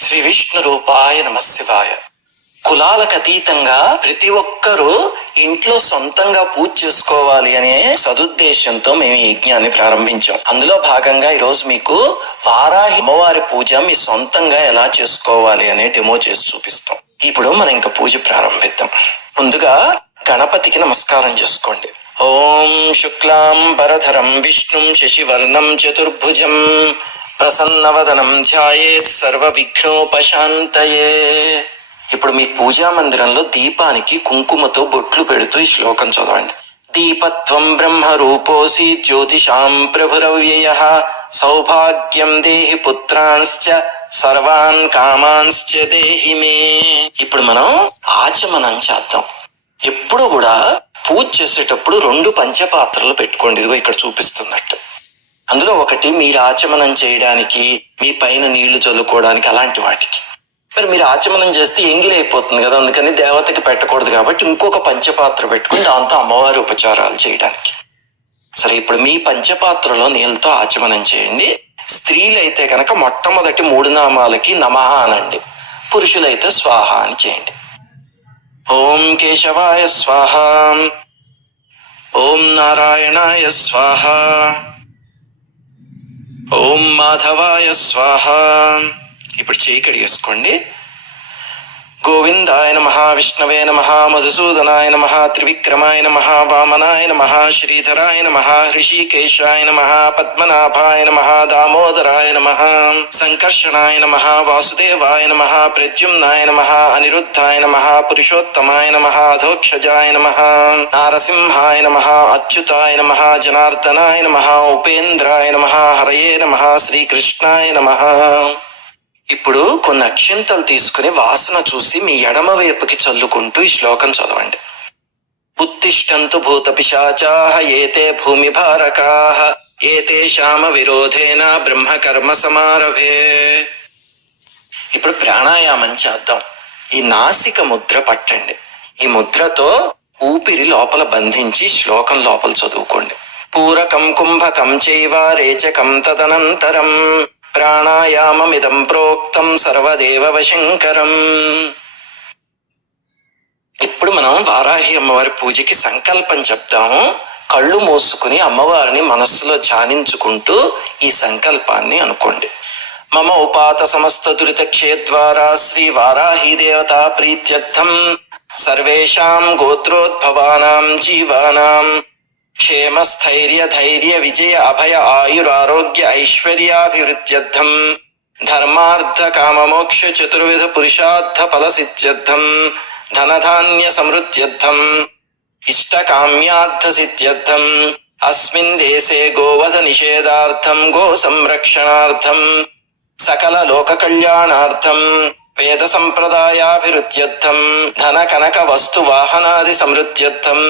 శ్రీ విష్ణు రూపాయ నమః శివాయ. కులాలకు అతీతంగా ప్రతి ఒక్కరూ ఇంట్లో సొంతంగా పూజ చేసుకోవాలి అనే సదుద్దేశంతో మేము ఈ యజ్ఞాన్ని ప్రారంభించాం. అందులో భాగంగా ఈరోజు మీకు వారాహి అమ్మవారి పూజ మీ సొంతంగా ఎలా చేసుకోవాలి అనే డెమో చేసి చూపిస్తాం. ఇప్పుడు మనం ఇంకా పూజ ప్రారంభిద్దాం. ముందుగా గణపతికి నమస్కారం చేసుకోండి. ఓం శుక్లాం వరధరం విష్ణుం శశివర్ణం చతుర్భుజం ప్రసన్నవదనం ధ్యాయేత్ సర్వ విఘ్నోపశాంతయే. ఇప్పుడు మీ పూజా మందిరంలో దీపానికి కుంకుమతో బొట్లు పెడుతూ ఈ శ్లోకం చదవండి. దీపత్వం బ్రహ్మ రూపోసి జ్యోతిషాం ప్రభురవ్యయః సౌభాగ్యం దేహి పుత్రాంశ్చ సర్వాన్ కామాంశ్చ దేహి మే. ఇప్పుడు మనం ఆచమనం చేద్దాం. ఎప్పుడు కూడా పూజ చేసేటప్పుడు 2 పంచపాత్రలు పెట్టుకోండి. ఇదిగో ఇక్కడ చూపిస్తున్నట్టు. అందులో ఒకటి మీరు ఆచమనం చేయడానికి, మీ పైన నీళ్లు చల్లుకోవడానికి, అలాంటి వాటికి. మరి మీరు ఆచమనం చేస్తే ఎంగిలైపోతుంది కదా, అందుకని దేవతకి పెట్టకూడదు కాబట్టి ఇంకొక పంచపాత్ర పెట్టుకుని దాంతో అమ్మవారి ఉపచారాలు చేయడానికి. సరే, ఇప్పుడు మీ పంచపాత్రలో నీళ్ళతో ఆచమనం చేయండి. స్త్రీలైతే కనుక మొట్టమొదటి 3 నామాలకి నమః అనండి. పురుషులైతే స్వాహ అని చేయండి. ఓం కేశవాయ స్వాహ, ఓం నారాయణాయ స్వాహ, ఓం మాధవాయ స్వాహ. ఇప్పుడు చేయి కడిగేసుకోండి. గోవిందాయ నమః, విష్ణవే నమః, మధుసూదనాయ నమః, త్రివిక్రమాయ నమః, వామనాయ నమః, శ్రీధరాయ నమః, హృషికేశాయ నమః, పద్మనాభాయ నమః, దామోదరాయ నమః, సంకర్షణాయ నమః, వాసుదేవాయ నమః, ప్రద్యుమ్నాయ నమః, అనిరుద్ధాయ నమః, పురుషోత్తమాయ నమః, అధోక్షజాయ నమః, నారసింహాయ నమః, అచ్యుతాయ నమః, జనార్దనాయ నమః, ఉపేంద్రాయ నమః, హరయే నమః, శ్రీకృష్ణాయ నమః. ఇప్పుడు కొన్ని అక్షింతలు తీసుకుని వాసన చూసి మీ ఎడమ వైపుకి చల్లుకుంటూ ఈ శ్లోకం చదవండి. ఉత్తిష్టంతు భూత పిశాచాః ఏతే భూమి భారకాః ఏతేషామ విరోధేన బ్రహ్మకర్మ సమారభే. ఇప్పుడు ప్రాణాయామం చేద్దాం. ఈ నాసిక ముద్ర పట్టండి. ఈ ముద్రతో ఊపిరి లోపల బంధించి శ్లోకం లోపల చదువుకోండి. పూరకం కుంభకం చైవ రేచకం తదనంతరం ప్రాణాయామమిదం ప్రోక్తం సర్వదేవ వశంకరం. ఇప్పుడు మనం వారాహి అమ్మవారి పూజకి సంకల్పం చెప్తాము. కళ్ళు మూసుకుని అమ్మవారిని మనస్సులో ధ్యానించుకుంటూ ఈ సంకల్పాన్ని అనుకోండి. మమ ఉపాత సమస్త దురిత క్షేద్వారా శ్రీ వారాహి దేవతా ప్రీత్యర్థం సర్వేషాం గోత్రోద్భవానాం జీవానాం క్షేమ స్థైర్య ధైర్య విజయ అభయ ఆయురారోగ్య ఐశ్వర్యాభివృద్ధ్యర్థం ధర్మార్థ కామమోక్ష చతుర్విధ పురుషార్థ ఫలసిద్ధ్యర్థం ధనధాన్య సమృద్ధ్యర్థం ఇష్టకామ్యార్థ సిద్ధ్యర్థం అస్మిన్ దేశే గోవధ నిషేధార్థం గో సంరక్షణార్థం సకల లోక కళ్యాణార్థం వేద సంప్రదాయాభివృద్ధ్యర్థం ధన కనక వస్తు వాహనాది సమృద్ధ్యర్థం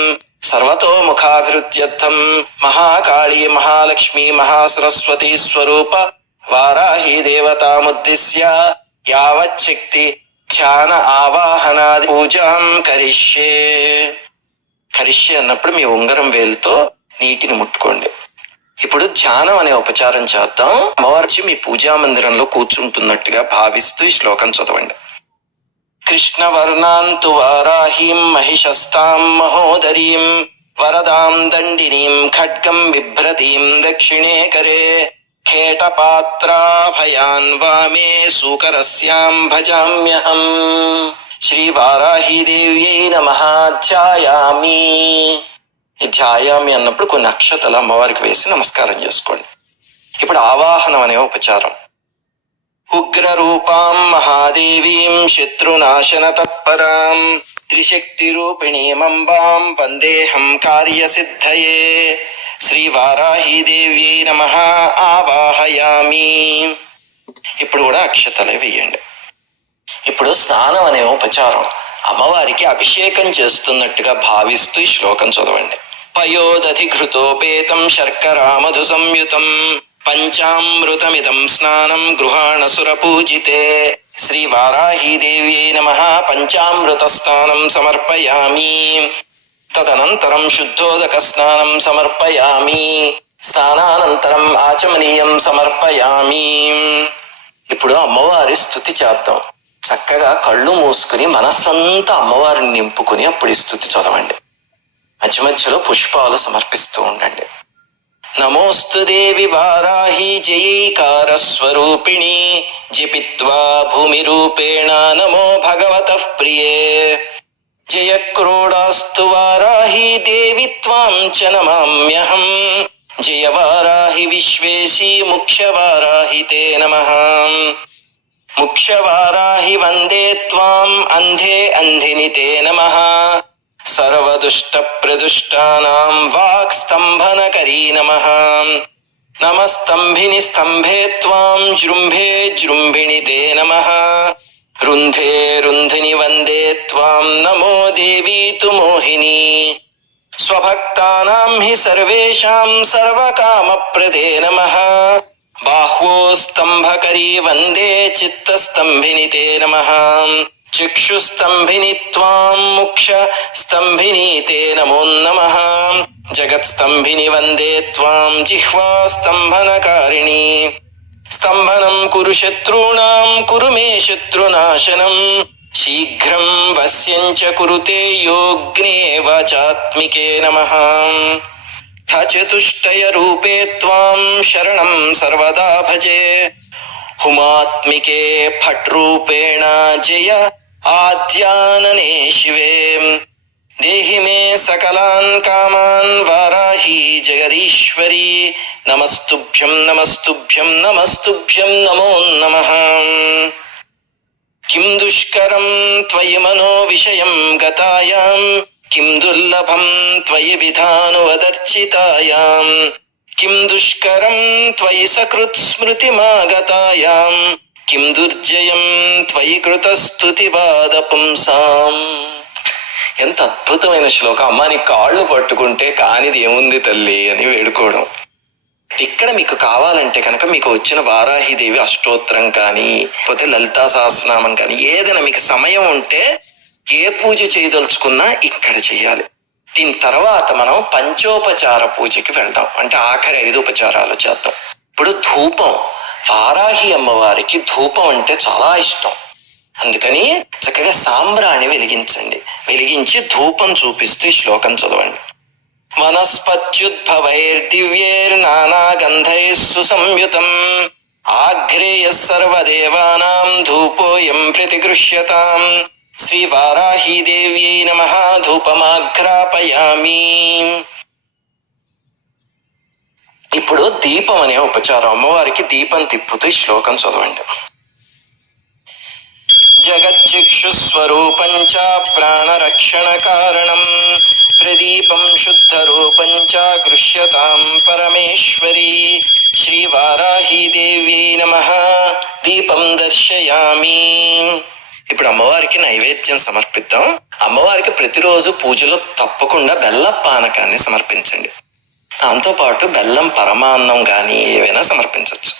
సర్వతోముఖాభివృద్ధ్యర్థం మహాకాళీ మహాలక్ష్మీ మహాసరస్వతీ స్వరూప వారాహి దేవతాముద్దిశ్య యావచ్చక్తి ధ్యాన ఆవాహనాది పూజాం కరిష్యే. కరిష్యే అన్నప్పుడు మీ ఉంగరం వేలుతో నీటిని ముట్టుకోండి. ఇప్పుడు ధ్యానం అనే ఉపచారం చేద్దాం. అమ్మవారి మీ పూజా మందిరంలో కూర్చుంటున్నట్టుగా భావిస్తూ ఈ శ్లోకం చదవండి. కృష్ణవర్ణాంతు వారాహీం మహిషస్తాం మహోదరీం వరదాం దండినీం ఖడ్గం బిభ్రతీం దక్షిణే కరే ఖేటపాత్రాభయాన్ వామే సూకరస్యాం భజామ్యహం. శ్రీ వారాహి దేవ్యై నమః ధ్యాయామి. ఈ ధ్యాయామి అన్నప్పుడు కొన్ని అక్షతలు అమ్మవారికి వేసి నమస్కారం చేసుకోండి. ఇప్పుడు ఆవాహనం అనే ఉపచారం. ఉగ్ర రూపాం మహాదేవీం శత్రునాశన తత్పరాం త్రిశక్తి రూపిణీమంబాం వందేహం కార్యసిద్ధయే. శ్రీ వారాహి దేవ్యై నమః ఆవాహయామి. ఇప్పుడు కూడా అక్షతలే వేయండి. ఇప్పుడు స్నానం అనే ఉపచారం. అమ్మవారికి అభిషేకం చేస్తున్నట్టుగా భావిస్తూ ఈ శ్లోకం చదవండి. పయోదధిఘృతోపేతం శర్కరామధు సంయుతం పంచామృతమిదం స్నానం గృహాణసుర పూజితే. శ్రీ వారాహి దేవ్యై నమః పంచామృత స్నానం సమర్పయామి. తదనంతరం శుద్ధోదక స్నానం సమర్పయామి. స్నానానంతరం ఆచమనీయం సమర్పయామి. ఇప్పుడు అమ్మవారి స్తుతి చేద్దాం. చక్కగా కళ్ళు మూసుకుని మనస్సంతా అమ్మవారిని నింపుకుని అప్పుడు ఈ స్తుతి చదవండి. మధ్య మధ్యలో పుష్పాలు సమర్పిస్తూ ఉండండి. నమోస్తు దేవి వారాహి జయైకార స్వరూపిణి జపిత్వా భూమి రూపేణ నమో భగవతః ప్రియే జయ క్రోడాస్తు వారాహి దేవి త్వాం చ నమామ్యహం జయ వారాహి విశ్వేశి ముఖ్య వారాహి తే నమః ముఖ్య వారాహి వందే త్వాం అంధే అంధిని తే నమః సర్వదుష్ట ప్రదుష్టానాం వాక్ స్తంభనకరీ నమః నమస్తంభిని స్తంభే త్వాం జృంభే జృంభిణి తే నమః రుంధే రుంధిని వందే త్వాం నమో దేవీ తు మోహిని స్వభక్తానాం హి సర్వేషాం సర్వకామప్రదే నమః బాహ్వో స్తంభకరీ వందే చిత్తస్తంభిని తే నమః చక్షుస్తంభిని త్వాం ముఖ్య స్తంభిని తే నమో నమః జగత్స్తంభిని వందే త్వాం జిహ్వా స్తంభనకారిణి స్తంభనం కురు శత్రూణాం కురు మే శత్రునాశనం శీఘ్రం వశ్యం చ కురుతే యోగ్నే వాచాత్మికే నమః చతుష్టయ రూపే త్వాం శరణం సర్వదా భజే హుమాత్మికే ఫట్ రూపేణ జయ ఆద్యాననే శివే దేహి మే సకలాన్ కామాన్ వారాహి జగదీశ్వరి నమస్తుభ్యం నమస్తుభ్యం నమస్తుభ్యం నమో నమః కిం దుష్కరం త్వయి మనో విషయం గతాయాం కిం దుర్లభం త్వయి విధానువదర్చితాయాం కిం దుష్కరం త్వయి సకృత్ స్మృతిమాగతాయాం కిం దుర్జయం త్వయి కృతస్తుతివాద పుంసాం. ఎంత అద్భుతమైన శ్లోకం. అమ్మా నీ కాళ్ళు పట్టుకుంటే కానిది ఏముంది తల్లి అని వేడుకోవడం. ఇక్కడ మీకు కావాలంటే కనుక మీకు వచ్చిన వారాహిదేవి అష్టోత్తరం కానీ లేకపోతే లలితా సహస్రనామం కానీ ఏదైనా మీకు సమయం ఉంటే ఏ పూజ చేయదలుచుకున్నా ఇక్కడ చెయ్యాలి. దీని తర్వాత మనం పంచోపచార పూజకి వెళ్దాం. అంటే ఆఖరి 5 ఉపచారాలు చేద్దాం. ఇప్పుడు ధూపం, వారాహి అమ్మవారికి ధూపం అంటే చాలా ఇష్టం. అందుకని చక్కగా సాంబ్రాణి వెలిగించండి. వెలిగించి ధూపం చూపిస్తూ ఈ శ్లోకం చదవండి. వనస్పత్యుద్భవైర్దివ్యైర్నానాగంధైః సుసంయుతం ఆఘ్రేయః సర్వదేవానాం ధూపోయం ప్రతిగృహ్యతాం శ్రీ వారాహి దేవ్యై నమః ధూపమాఘ్రాపయామి. ఇప్పుడు దీపం అనే ఉపచారం. అమ్మవారికి దీపం తిప్పుతూ ఈ శ్లోకం చదవండి. జగచ్చిక్షుస్వరూపం చ ప్రాణరక్షణ కారణం ప్రదీపం శుద్ధ రూపం చ గృహ్యతాం పరమేశ్వరి శ్రీ వారాహి దేవ్యై నమః దీపం దర్శయామి. ఇప్పుడు అమ్మవారికి నైవేద్యం సమర్పిద్దాం. అమ్మవారికి ప్రతిరోజు పూజలో తప్పకుండా బెల్ల పానకాన్ని సమర్పించండి. దాంతోపాటు బెల్లం పరమాన్నం కానీ ఏవైనా సమర్పించవచ్చు.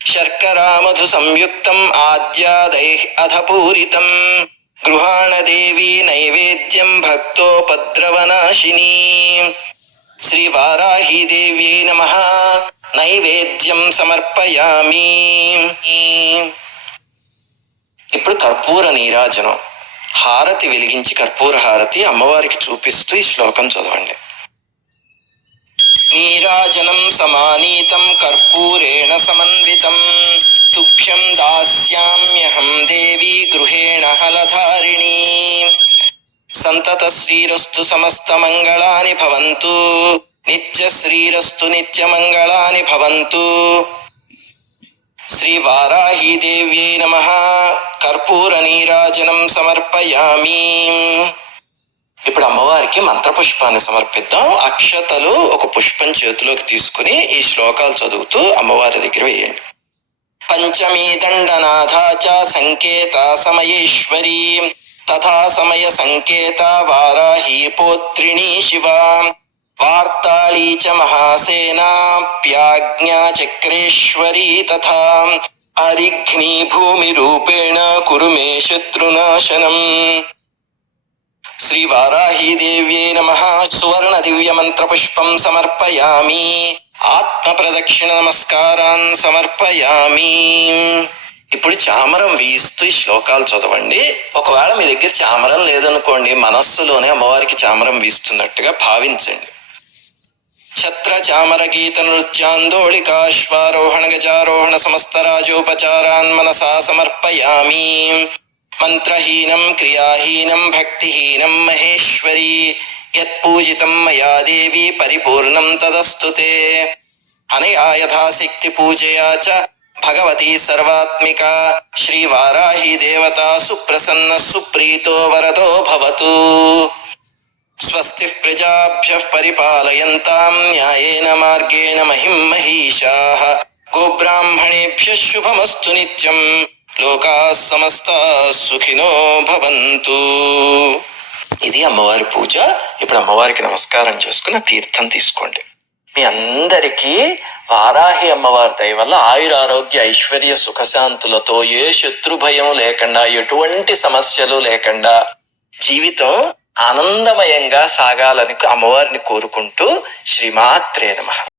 శర్కరా మధు సంయుక్తం ఆద్యాదైః అధపూరితం గృహాణ దేవి నైవేద్యం భక్తోపద్రవనాశిని శ్రీ వారాహి దేవ్యై నమః నైవేద్యం సమర్పయామి. ఇప్పుడు కర్పూర నీరాజనం. హారతి వెలిగించి కర్పూర హారతి అమ్మవారికి చూపిస్తూ ఈ శ్లోకం చదవండి. నీరాజనం సమానీతం కర్పూరేణ సమన్వితం తుభ్యం దాస్యామ్యహం దేవి గృహేణ హలధారిణీ సంతత శ్రీరస్తు సమస్త మంగళాని భవంతు నిత్య శ్రీరస్తు నిత్య మంగళాని భవంతు. శ్రీ వారాహి దేవ్యై నమః కర్పూర నీరాజనం సమర్పయామి. ఇప్పుడు అమ్మవారికి మంత్రపుష్పాన్ని సమర్పిద్దాం. అక్షతలు ఒక పుష్పం చేతిలోకి తీసుకుని ఈ శ్లోకాలు చదువుతూ అమ్మవారి దగ్గర వేయండి. పంచమీ దండనాథా చ సంకేత సమయేశ్వరీ తథా సమయ సంకేత వారాహి పోత్రిణీ శివా వార్తాళీ చ మహాసేనా ప్యాజ్ఞా చక్రేశ్వరీ తథా అరిఘ్నీ భూమి రూపేణ కురు మే శత్రునాశనం. శ్రీ వారాహి దేవ్యై నమః సువర్ణ దివ్య మంత్ర పుష్పం సమర్పయామి. ఆత్మ ప్రదక్షిణ నమస్కారాన్ సమర్పయామి. ఇప్పుడు చామరం వీస్తూ ఈ శ్లోకాలు చదవండి. ఒకవేళ మీ దగ్గర చామరం లేదనుకోండి, మనస్సులోనే అమ్మవారికి చామరం వీస్తున్నట్టుగా భావించండి. ఛత్ర చామర గీత నృత్యాందోళికాశ్వారోహణ గజారోహణ సమస్త రాజోపచారాన్ మనసా సమర్పయామి. మంత్రహీనం క్రియాహీనం భక్తిహీనం మహేశ్వరి యత్పూజితం మయా దేవి పరిపూర్ణం తదస్తుతే. అనయా యథాశక్తి పూజయా చ భగవతి సర్వాత్మిక శ్రీవారాహి దేవత సుప్రసన్న సుప్రీతో వరదో భవతు. స్వస్తి ప్రజాభ్యః పరిపాలయంతాం న్యాయేన మార్గేణ మహిం మహీషాః. గోబ్రాహ్మణేభ్యః శుభమస్తు నిత్యం. లోకాః సమస్తాః సుఖినో భవంతు. ఇది అమ్మవారి పూజ. ఇప్పుడు అమ్మవారికి నమస్కారం చేసుకుని తీర్థం తీసుకోండి. మీ అందరికీ వారాహి అమ్మవారి దయ వల్ల ఆయురారోగ్య ఐశ్వర్య సుఖశాంతులతో, ఏ శత్రుభయం లేకుండా, ఎటువంటి సమస్యలు లేకుండా జీవితం ఆనందమయంగా సాగాలని అమ్మవారిని కోరుకుంటూ శ్రీమాత్రే నమః.